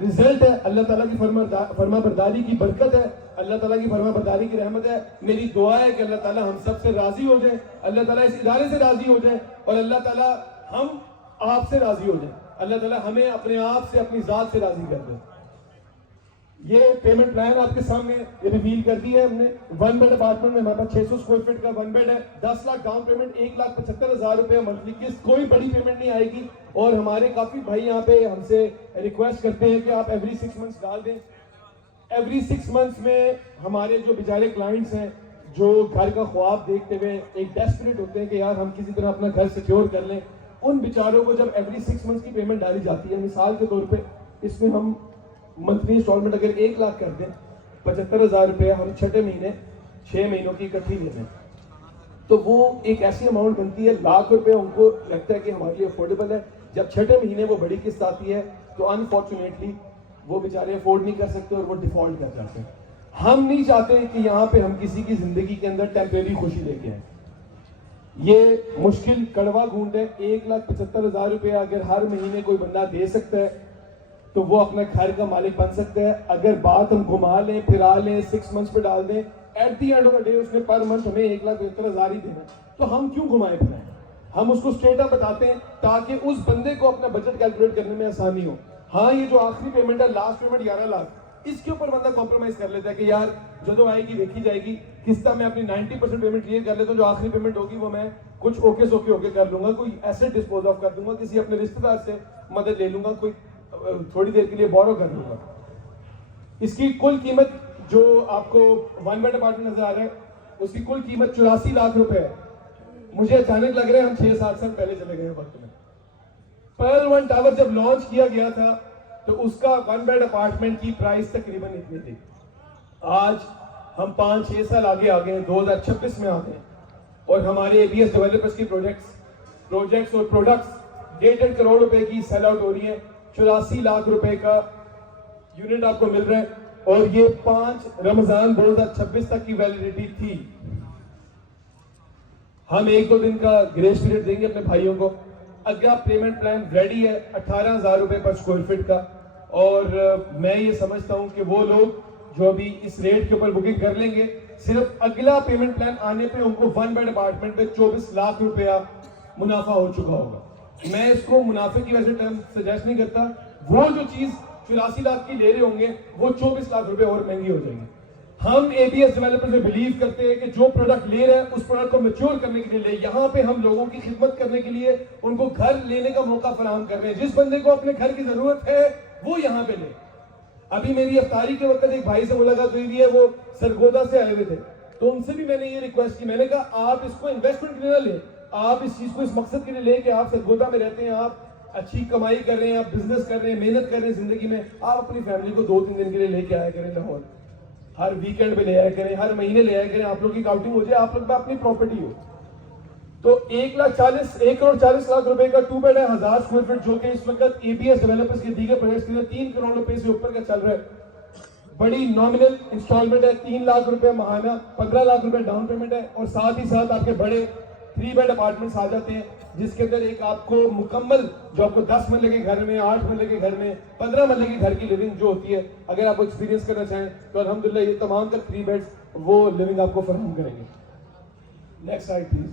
Result ہے اللہ تعالیٰ کی فرما برداری کی برکت ہے, اللہ تعالیٰ کی فرما برداری کی رحمت ہے. میری دعا ہے کہ اللہ تعالیٰ ہم سب سے راضی ہو جائے, اللہ تعالیٰ اس ادارے سے راضی ہو جائے, اور اللہ تعالیٰ ہم آپ سے راضی ہو جائیں, اللہ تعالیٰ ہمیں اپنے آپ سے اپنی ذات سے راضی کر دے. یہ پیمنٹ پلان آپ کے سامنے یہ ریویل کر دی ہے ہم نے. 1 بیڈ اپارٹمنٹ میں ہمارے پاس 600 اسکوائر فٹ کا 1 بیڈ ہے, 10 لاکھ ڈاؤن پیمنٹ, 1,75,000 روپے منتھلی قسط, کوئی بڑی پیمنٹ نہیں آئے گی. اور ہمارے کافی بھائی یہاں پہ ہم سے ریکویسٹ کرتے ہیں کہ آپ ایوری 6 منتھس ڈال دیں. ایوری 6 منتھس میں ہمارے جو بیچارے کلائنٹس ہیں جو گھر کا خواب دیکھتے ہوئے ایک ڈیسپریٹ ہوتے ہیں کہ یار ہم کسی طرح اپنا گھر سیکیور کر لیں, ان بیچاروں کو جب ایوری 6 منتھس کی پیمنٹ ڈالی جاتی ہے, مثال کے طور پہ اس میں ہم منتھلی انسٹالمنٹ اگر 1 لاکھ کر دیں, 75,000 روپے ہم چھٹے مہینے 6 مہینوں کی اکٹھی لے لیں, تو وہ ایک ایسی اماؤنٹ بنتی ہے, لاکھ روپے ان کو لگتا ہے کہ ہمارے لیے افورڈیبل ہے. جب چھٹے مہینے وہ بڑی قسط آتی ہے تو انفارچونیٹلی وہ بیچارے افورڈ نہیں کر سکتے اور وہ ڈیفالٹ کر جاتے ہیں. ہم نہیں چاہتے کہ یہاں پہ ہم کسی کی زندگی کے اندر ٹیمپریری خوشی لے کے آئیں. یہ مشکل کڑوا گھونٹ ہے. 1,75,000 روپے اگر ہر مہینے کوئی بندہ دے سکتا ہے تو وہ اپنا گھر کا مالک بن سکتا ہے. اگر بات ہم گھما لیں پھرا لیں 6 منتھس پہ ڈال دیں, at the end of the day اس نے پر منتھ ہمیں 1,75,000 ہی دینا, تو ہم کیوں گھمائیں پھرائیں. ہم اس کو اسٹریٹ اپ بتاتے ہیں تاکہ اس بندے کو اپنا بجٹ کیلکولیٹ کرنے میں آسانی ہو. ہاں یہ جو آخری پیمنٹ ہے, لاسٹ پیمنٹ 11 لاکھ, اس کے اوپر بندہ کمپرومائز کر لیتا ہے کہ یار جدو آئے گی دیکھی جائے گی, قسطہ میں اپنی 90% پیمنٹ کلیئر کر لیتا ہوں, جو آخری پیمنٹ ہوگی وہ میں کچھ اوکے سوکے ہو کے کر لوں گا, کوئی ایسے ڈسپوز آف کر دوں گا, کسی اپنے رشتہ دار سے مدد لے لوں گا, کوئی تھوڑی دیر کے لیے بورو کر لوں گا. اس کی کل قیمت جو آپ کو 1 بیڈ اپارٹمنٹ نظر آ رہا ہے اس کی کل قیمت 84 لاکھ روپے ہے. مجھے اچانک لگ رہا ہے ہم 6-7 سال پہلے چلے گئے وقت میں. پرل 1 ٹاور جب لانچ کیا گیا تھا تو اس کا 1 بیڈ اپارٹمنٹ کی پرائس تقریباً اتنی تھی. آج ہم 5-6 سال آگے آ گئے ہیں, 2026 میں آ گئے ہیں, اور ہمارے اے بی ایس ڈیولپرز کی پروجیکٹس اور پروڈکٹس 1.5 کروڑ روپے کی سیل آؤٹ ہو رہی ہیں. 84 لاکھ روپے کا یونٹ آپ کو مل رہا ہے, اور یہ 5 رمضان 2026 تک کی ویلیڈیٹی تھی. ہم 1-2 دن کا گریس پیریڈ دیں گے اپنے بھائیوں کو. اگلا پیمنٹ پلان ریڈی ہے 18,000 روپے پر اسکوائر فٹ کا, اور میں یہ سمجھتا ہوں کہ وہ لوگ جو ابھی اس ریٹ کے اوپر بکنگ کر لیں گے, صرف اگلا پیمنٹ پلان آنے پہ ان کو 1 بیڈ اپارٹمنٹ پہ 24 لاکھ روپیہ منافع ہو چکا ہوگا. میں اس کو منافع کی وجہ سے ٹرم سجیسٹ نہیں کرتا, وہ جو چیز 84 لاکھ کی لے رہے ہوں گے وہ 24 لاکھ روپے اور مہنگی ہو جائیں گے. ہم اے بی ایس ڈیولپر سے بلیو کرتے ہیں کہ جو پروڈکٹ لے رہے ہیں اس پروڈکٹ کو میچور کرنے کے لیے لے. یہاں پہ ہم لوگوں کی خدمت کرنے کے لیے ان کو گھر لینے کا موقع فراہم کر رہے ہیں. جس بندے کو اپنے گھر کی ضرورت ہے وہ یہاں پہ لے. ابھی میری افطاری کے وقت ایک بھائی سے ملاقات ہوئی ہے, وہ سرگودا سے آئے ہوئے تھے, تو ان سے بھی میں نے یہ ریکویسٹ کی, میں نے کہا آپ اس کو انویسٹمنٹ کے لیے نہ لیں, آپ اس چیز کو اس مقصد کے لیے لیں کہ آپ سرگودا میں رہتے ہیں, آپ اچھی کمائی کر رہے ہیں, آپ بزنس کر رہے ہیں, محنت کر رہے ہیں زندگی میں, آپ اپنی فیملی کو 2-3 دن کے لیے لے کے آیا کریں لاہور, ہر ویکینڈ پہ لے آیا کریں, ہر مہینے لے آیا کریں, آپ لوگ کی کاؤنٹنگ ہو جائے, آپ لوگ پہ اپنی پراپرٹی ہو. تو 1,40,00,000 روپے کا 2 بیڈ ہے 1000 اسکوائر فٹ, جو کہ اس وقت اے بی ایس ڈیولپرز کے دیگر پروجیکٹس کے لیے 3 کروڑ روپے سے اوپر کا چل رہا ہے. بڑی نامنل انسٹالمنٹ ہے, 3 لاکھ روپے ماہانہ, 15 لاکھ روپے ڈاؤن پیمنٹ ہے, اور ساتھ ہی ساتھ آپ کے بڑے 3 بیڈ اپارٹمنٹس آ جاتے ہیں جس کے اندر ایک آپ کو مکمل جو آپ کو 10 مرلے کے گھر میں, 8 مرلے کے گھر میں, 15 مرلے کے گھر کی لیونگ جو ہوتی ہے, اگر آپ ایکسپیرینس کرنا چاہیں تو الحمدللہ یہ تمام تر 3 بیڈز وہ لیونگ آپ کو فراہم کریں گے. Next slide please.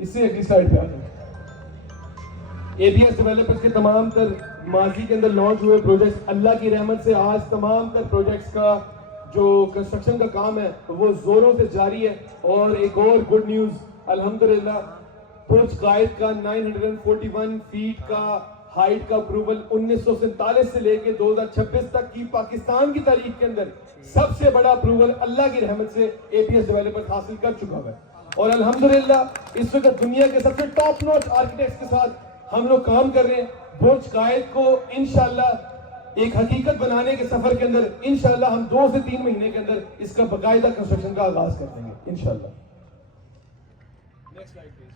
اس سے اگلی سلائڈ پہ آ جائیں. اے بی ایس ڈیولپرز کے تمام تر ماضی کے اندر لانچ ہوئے پروجیکٹس, اللہ کی رحمت سے آج تمام تر پروجیکٹس کا جو کنسٹرکشن کا کام ہے وہ زوروں سے جاری ہے. اور ایک اور گڈ نیوز, الحمدللہ برج قائد کا 941 فیٹ کا ہائٹ کا اپروول 1947 سے لے کے 2026 تک کی پاکستان کی تاریخ کے اندر سب سے بڑا اپروول اللہ کی رحمت سے اے بی ایس ڈیولپر حاصل کر چکا ہے. اور الحمدللہ اس وقت دنیا کے سب سے ٹاپ نوچ آرکیٹیکٹس کے ساتھ ہم لوگ کام کر رہے ہیں. برج قائد کو انشاءاللہ ایک حقیقت بنانے کے سفر کے اندر انشاءاللہ ہم 2 سے 3 مہینے کے اندر اس کا باقاعدہ کنسٹرکشن کا آغاز کر دیں گے انشاءاللہ. Next slide please.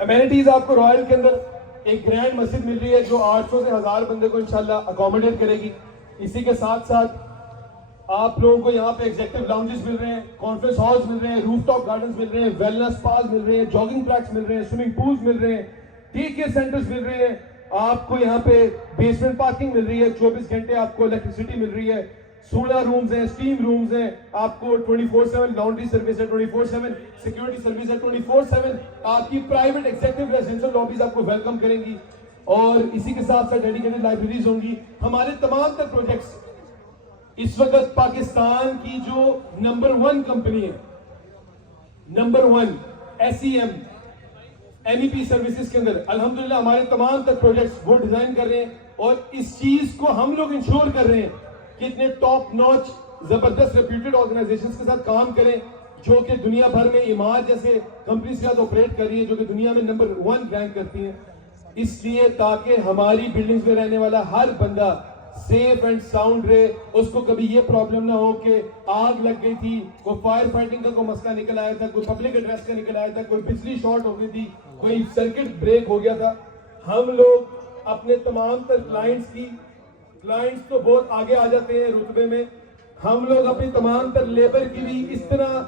امینٹیز آپ کو رائل کے اندر ایک گرینڈ مسجد مل رہی ہے جو 800 سے 1000 بندے کو انشاءاللہ اکوموڈیٹ کرے گی. اسی کے ساتھ ساتھ آپ لوگوں کو یہاں پہ ایگزیکٹو لاؤنجز مل رہے ہیں, کانفرنس ہالز مل رہے ہیں, روف ٹاپ گارڈنز مل رہے ہیں, ویلنس سپاز مل رہے ہیں, جاگنگ ٹریکس مل رہے ہیں, سوئمنگ پولز مل رہے ہیں, ڈے کیئر سینٹرز مل رہے ہیں, آپ کو یہاں پہ بیسمنٹ پارکنگ مل رہی ہے, 24 گھنٹے آپ کو الیکٹریسٹی مل رہی ہے, 16 رومز ہیں, اسٹیم رومز ہیں, آپ کو 24/7 لانڈری سروس ہے, 24/7 سیکورٹی سروس ہے, 24/7 آپ کی پرائیویٹ ایگزیکٹو ریزیڈنشل لابیز آپ کو ویلکم کریں گی, اور اسی کے ساتھ ساتھ ڈیڈیکیٹڈ لائبریریز ہوں گی. ہمارے تمام تر پروجیکٹس اس وقت پاکستان کی جو نمبر 1 کمپنی ہے, نمبر 1 SEM MEP سروسز کے اندر الحمدللہ ہمارے تمام تر پروجیکٹس وہ ڈیزائن کر رہے ہیں, اور اس چیز کو ہم لوگ انشور کر رہے ہیں کہ اتنے ٹاپ نوچ زبردست ریپیوٹڈ آرگنائزیشنز کے ساتھ کام کریں جو کہ دنیا بھر میں عماد جیسے کمپنیز کے ساتھ آپریٹ کر رہی ہیں, جو کہ دنیا میں نمبر 1 رینک کرتی ہیں, اس لیے تاکہ ہماری بلڈنگز میں رہنے والا ہر بندہ سیف اینڈ ساؤنڈ رہے, اس کو کبھی یہ پرابلم نہ ہو کہ آگ لگ گئی تھی, کوئی فائر فائٹنگ کا کوئی مسئلہ نکل آیا تھا, کوئی پبلک ایڈریس کا نکل آیا تھا, کوئی بجلی شارٹ ہو گئی تھی, کوئی سرکٹ بریک ہو گیا تھا. ہم لوگ اپنے تمام تر کلائنٹس تو بہت آگے آ جاتے ہیں رتبے میں, ہم لوگ اپنی تمام تر لیبر کی بھی اس طرح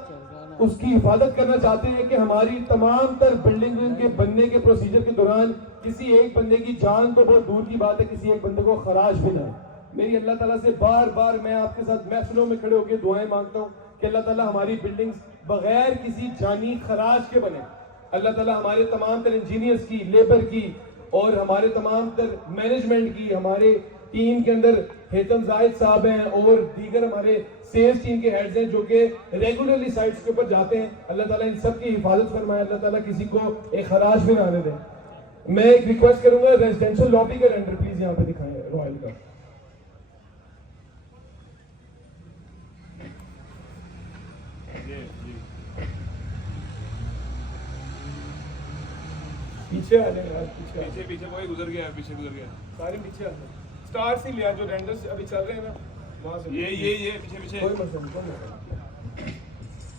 اس کی حفاظت کرنا چاہتے ہیں کہ ہماری تمام تر بلڈنگ کے بننے کے پروسیجر کے دوران کسی ایک بندے کی جان تو بہت دور کی بات ہے, کسی ایک بندے کو خراش بھی نہ ہو. میری اللہ تعالیٰ سے بار بار میں آپ کے ساتھ محفلوں میں کھڑے ہو کے دعائیں مانگتا ہوں کہ اللہ تعالیٰ ہماری بلڈنگز بغیر کسی جانی خراش کے بنے. اللہ تعالیٰ ہمارے تمام تر انجینئرز کی, لیبر کی, اور ہمارے تمام تر مینجمنٹ کی, ہمارے ٹیم کے اندر ہیتم زاہد صاحب ہیں اور دیگر ہمارے سیلز ٹیم کے ہیڈز ہیں جو کہ ریگولرلی سائٹس کے اوپر جاتے ہیں, اللہ تعالیٰ ان سب کی حفاظت فرمائے, اللہ تعالیٰ کسی کو ایک خراش بھی نہ آنے دیں. میں ایک ریکویسٹ کروں گا, ریزیڈینشل لابی کا رینڈر پلیز یہاں پہ دکھائیں رائل کا. پیچھے آ جائیں یار, پیچھے کوئی گزر گیا, پیچھے گزر گیا, سارے پیچھے آ جائیں. اسٹار سے لیا جو رینڈرز ابھی چل رہے ہیں نا وہاں سے, یہ پیچھے کوئی مسئلہ نہیں.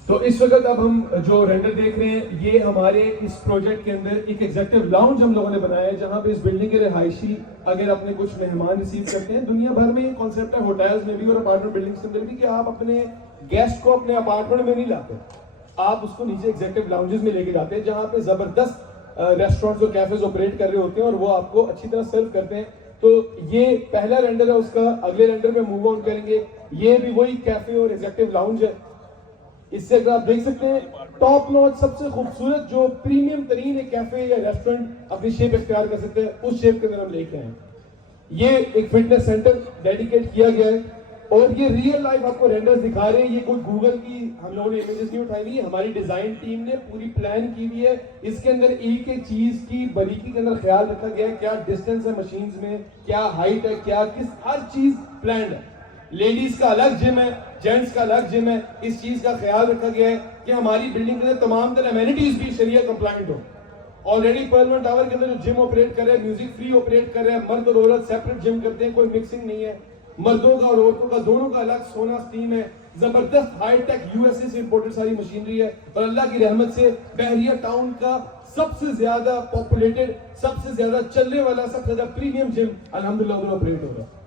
تو اس وقت اب ہم جو رینڈر دیکھ رہے ہیں یہ ہمارے اس پروجیکٹ کے اندر ایک ایگزیکٹو لاؤنج ہم لوگوں نے بنایا ہے, جہاں پہ اس بلڈنگ کے رہائشی اگر اپنے کچھ مہمان ریسیو کرتے ہیں, دنیا بھر میں یہ کانسیپٹ ہے ہوٹلز میں بھی اور اپارٹمنٹ بلڈنگز کے اندر بھی کہ آپ اپنے گیسٹ کو اپنے اپارٹمنٹ میں نہیں لاتے, آپ اس کو نیچے ایگزیکٹو لاؤنجز میں لے کے جاتے ہیں جہاں پہ زبردست ریسٹورینٹس اور کیفیز آپریٹ کر رہے ہوتے ہیں اور وہ آپ کو اچھی طرح سرو کرتے ہیں. تو یہ پہلا رینڈر ہے اس کا, اگلے رینڈر میں موو آن کریں گے. یہ بھی وہی کیفے اور ایگزیکٹو لاؤنج ہے. اس سے اگر آپ دیکھ سکتے ہیں ٹاپ نوچ سب سے خوبصورت جو پریمیم ترین ایک کیفے یا ریسٹورنٹ اپنی شیپ اختیار کر سکتے ہیں, اس شیپ کے اندر ہم لے کے آئے. یہ ایک فٹنس سینٹر ڈیڈیکیٹ کیا گیا ہے, اور یہ ریئل لائف آپ کو رینڈرز دکھا رہے ہیں. یہ کوئی گوگل کی ہم لوگوں نے امیجز نہیں اٹھائی ہوئی, ہماری ڈیزائن ٹیم نے پوری پلان کی ہوئی ہے. اس کے اندر ایک ایک چیز کی باریکی کے اندر خیال رکھا گیا ہے, کیا ڈسٹینس ہے مشینز میں, کیا ہائٹ ہے, کیا کس, ہر چیز پلانڈ ہے. لیڈیز کا الگ جم ہے, جینٹس کا الگ جم ہے. اس چیز کا خیال رکھا گیا ہے کہ ہماری بلڈنگ کے اندر تمام تر امینٹیز بھی شریعہ کمپلائنٹ ہو. آلریڈی پرلمنٹ ٹاور کے اندر جو جم آپریٹ کر رہا ہے میوزک فری آپریٹ کر رہا ہے, مرد اور عورت سیپریٹ جم کرتے ہیں, کوئی مکسنگ نہیں ہے, مردوں کا اور عورتوں کا دونوں کا الگ سونا اسٹیم ہے. زبردست ہائی ٹیک USA سے امپورٹڈ ساری مشینری ہے, اور اللہ کی رحمت سے بحریہ ٹاؤن کا سب سے زیادہ پاپولیٹڈ, سب سے زیادہ چلنے والا, سب سے زیادہ پریمیم جم الحمدللہ ادھر آپریٹ ہو رہا ہے.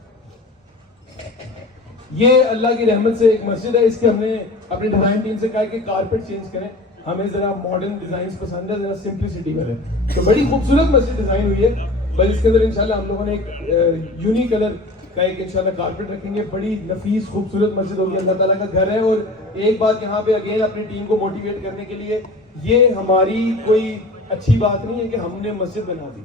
یہ اللہ کی رحمت سے ایک مسجد ہے, اس کے ہم نے اپنی ڈیزائن ٹیم سے کہا کہ کارپیٹ چینج کریں, ہمیں ذرا ماڈرن ڈیزائنز پسند ہے, ذرا سمپلسٹی میں ہے. تو بڑی خوبصورت مسجد ڈیزائن ہوئی ہے, بس اس کے اندر انشاءاللہ ہم لوگوں نے ایک یونیک کلر کا ایک انشاءاللہ کارپیٹ رکھیں گے. بڑی نفیس خوبصورت مسجد ہوگی, اللہ تعالیٰ کا گھر ہے. اور ایک بات یہاں پہ اگین اپنی ٹیم کو موٹیویٹ کرنے کے لیے, یہ ہماری کوئی اچھی بات نہیں ہے کہ ہم نے مسجد بنا دی.